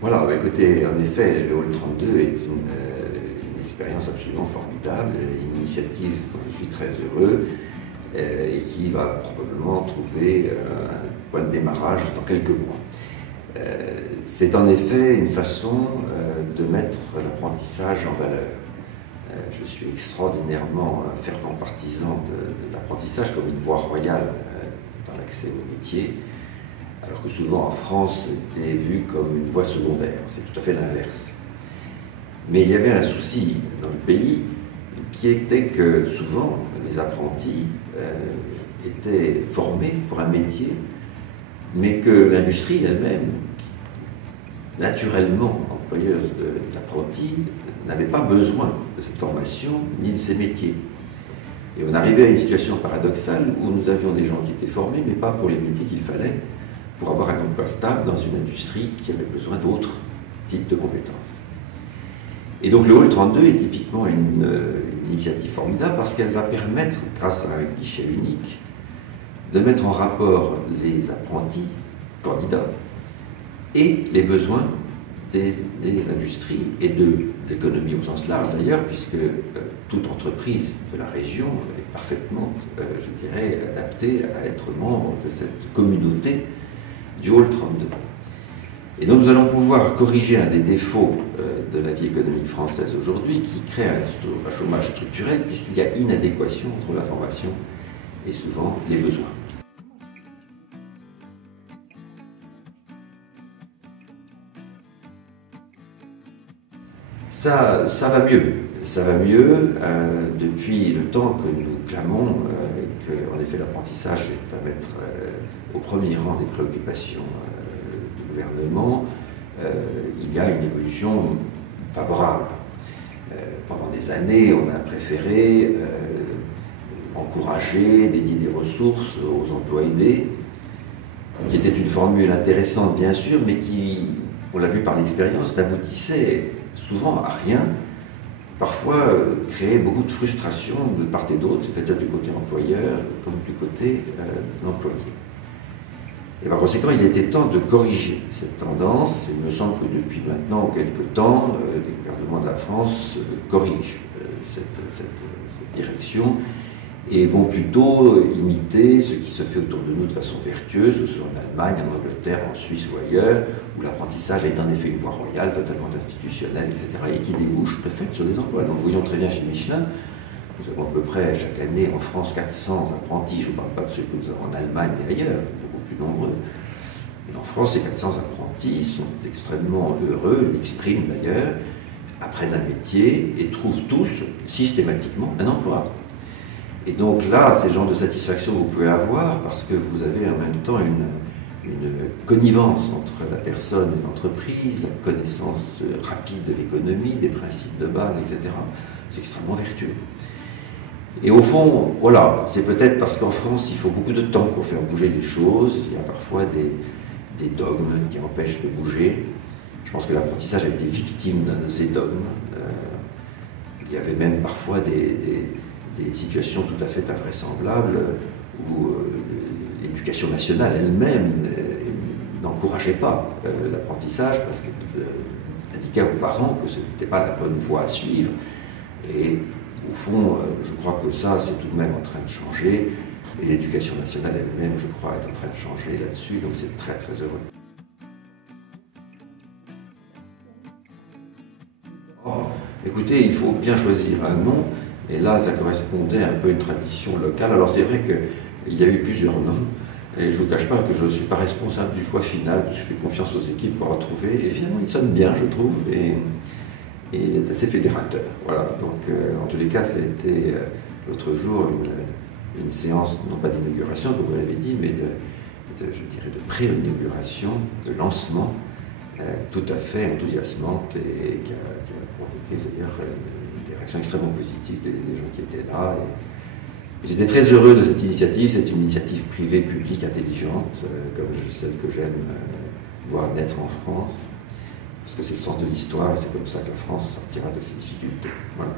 Voilà, bah écoutez, en effet, le Hall 32 est une expérience absolument formidable, une initiative dont je suis très heureux et qui va probablement trouver un point de démarrage dans quelques mois. C'est en effet une façon de mettre l'apprentissage en valeur. Je suis extraordinairement fervent partisan de l'apprentissage comme une voie royale dans l'accès au métier, alors que souvent en France c'était vu comme une voie secondaire. C'est tout à fait l'inverse. Mais il y avait un souci dans le pays qui était que souvent les apprentis étaient formés pour un métier, mais que l'industrie elle-même, naturellement employeuse d'apprentis, n'avait pas besoin de cette formation ni de ces métiers. Et on arrivait à une situation paradoxale où nous avions des gens qui étaient formés, mais pas pour les métiers qu'il fallait pour avoir un emploi stable dans une industrie qui avait besoin d'autres types de compétences. Et donc le Hall 32 est typiquement une initiative formidable parce qu'elle va permettre, grâce à un guichet unique, de mettre en rapport les apprentis, candidats, et les besoins des industries et de l'économie au sens large d'ailleurs, puisque toute entreprise de la région est parfaitement, je dirais, adaptée à être membre de cette communauté du Hall 32. Et donc nous allons pouvoir corriger un des défauts de la vie économique française aujourd'hui qui crée un chômage structurel puisqu'il y a inadéquation entre la formation et souvent les besoins. Ça va mieux. Ça va mieux depuis le temps que nous clamons qu'en effet l'apprentissage est à mettre au premier rang des préoccupations du gouvernement. Il y a une évolution favorable. Pendant des années, on a préféré encourager, dédier des ressources aux emplois aidés, qui était une formule intéressante bien sûr, mais qui, on l'a vu par l'expérience, n'aboutissait souvent à rien, parfois créait beaucoup de frustration de part et d'autre, c'est-à-dire du côté employeur comme du côté de l'employé. Et par conséquent, il était temps de corriger cette tendance. Il me semble que depuis maintenant quelques temps, les gouvernements de la France corrigent cette direction et vont plutôt imiter ce qui se fait autour de nous de façon vertueuse, que ce soit en Allemagne, en Angleterre, en Suisse ou ailleurs, où l'apprentissage est en effet une voie royale, totalement institutionnelle, etc., et qui débouche de fait sur des emplois. Donc, nous voyons très bien chez Michelin, nous avons à peu près chaque année en France 400 apprentis, je ne parle pas de ceux que nous avons en Allemagne et ailleurs, beaucoup plus nombreux. Mais en France, ces 400 apprentis sont extrêmement heureux, l'expriment d'ailleurs, apprennent un métier et trouvent tous systématiquement un emploi. Et donc là, c'est le genre de satisfaction que vous pouvez avoir parce que vous avez en même temps une connivence entre la personne et l'entreprise, la connaissance rapide de l'économie, des principes de base, etc. C'est extrêmement vertueux. Et au fond, voilà, c'est peut-être parce qu'en France, il faut beaucoup de temps pour faire bouger les choses. Il y a parfois des dogmes qui empêchent de bouger. Je pense que l'apprentissage a été victime d'un de ces dogmes. Il y avait même parfois des situations tout à fait invraisemblables où l'éducation nationale elle-même n'encourageait pas l'apprentissage parce qu'elle indiquait aux parents que ce n'était pas la bonne voie à suivre. Et au fond, je crois que ça, c'est tout de même en train de changer. Et l'éducation nationale elle-même, je crois, est en train de changer là-dessus. Donc c'est très très heureux. Écoutez, il faut bien choisir un nom. Et là, ça correspondait un peu à une tradition locale. Alors c'est vrai qu'il y a eu plusieurs noms. Et je ne vous cache pas que je ne suis pas responsable du choix final, parce que je fais confiance aux équipes pour en trouver. Et finalement, il sonne bien, je trouve. Et il est assez fédérateur. Voilà. Donc, en tous les cas, ça a été l'autre jour une séance, non pas d'inauguration, comme vous l'avez dit, mais je dirais de pré-inauguration, de lancement, tout à fait enthousiasmante et qui a provoqué d'ailleurs des réactions extrêmement positives des gens qui étaient là. J'étais très heureux de cette initiative. C'est une initiative privée, publique, intelligente, comme celle que j'aime voir naître en France, parce que c'est le sens de l'histoire et c'est comme ça que la France sortira de ses difficultés. Voilà.